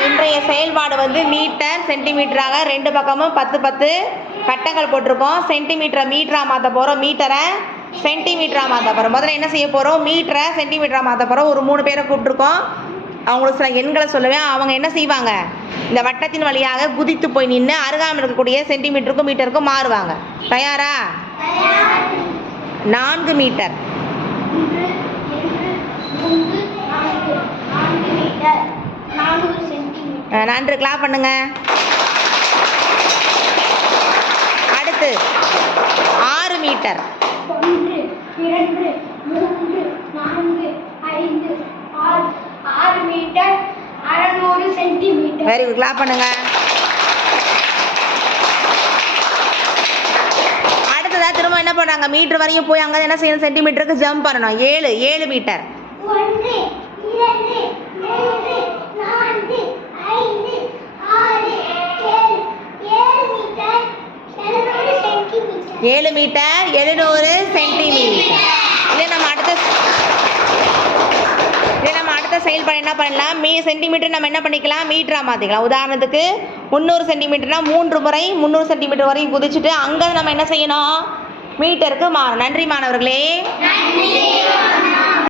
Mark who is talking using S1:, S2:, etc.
S1: இன்றைய செயல்பாடு வந்து மீட்டர் சென்டிமீட்டராக ரெண்டு பக்கமும் பத்து பத்து கட்டங்கள் போட்டிருக்கோம் சென்டிமீட்டரை மீட்டராக மாற்ற போகிறோம் மீட்டரை சென்டிமீட்டராக மாற்ற போகிறோம் முதல்ல என்ன செய்ய போகிறோம் மீட்டரை சென்டிமீட்டராக மாற்ற போகிறோம் ஒரு மூணு பேரை கூப்பிட்ருக்கோம் அவங்களுக்கு சில எண்களை சொல்லுவேன். அவங்க என்ன செய்வாங்க? இந்த வட்டத்தின் வழியாக குதித்து போய் நின்று அருகாமல் இருக்கக்கூடிய சென்டிமீட்டருக்கும் மீட்டருக்கும் மாறுவாங்க. தயாரா? நான்கு மீட்டர்
S2: ஒன்று இரண்டு மூன்று நான்கு நான்கு மீட்டர் நானூறு சென்டிமீட்டர்
S1: அஹ் நன்று. கிளாப் பண்ணுங்க. அடுத்து ஆறு மீட்டர் வெரி குட் கிளாப் பண்ணுங்க. அடுத்ததா திரும்ப என்ன பண்றாங்க? மீட்டர் வரையும் போய் அங்க என்ன செய்யணும்? சென்டிமீட்டருக்கு ஜம்ப் பண்ணணும். ஏழு ஏழு மீட்டர்
S2: ஒன்று இரண்டு மூன்று நான்கு ஐந்து ஆறு ஏழு ஏழு மீட்டர் எழுநூறு சென்டிமீட்டர்
S1: ஏழு மீட்டர் எழுநூறு சென்டிமீட்டர். இதே நம்ம அடுத்த இதே நம்ம அடுத்த செயல்பாடு என்ன பண்ணலாம்? மீ சென்டிமீட்டர் நம்ம என்ன பண்ணிக்கலாம்? மீட்டராக மாற்றிக்கலாம் உதாரணத்துக்கு முந்நூறு சென்டிமீட்டர்னா மூன்று முறை முந்நூறு சென்டிமீட்டர் வரையும் குதிச்சுட்டு அங்கே நம்ம என்ன செய்யணும்? மீட்டருக்கு மாறும் நன்றி மாணவர்களே.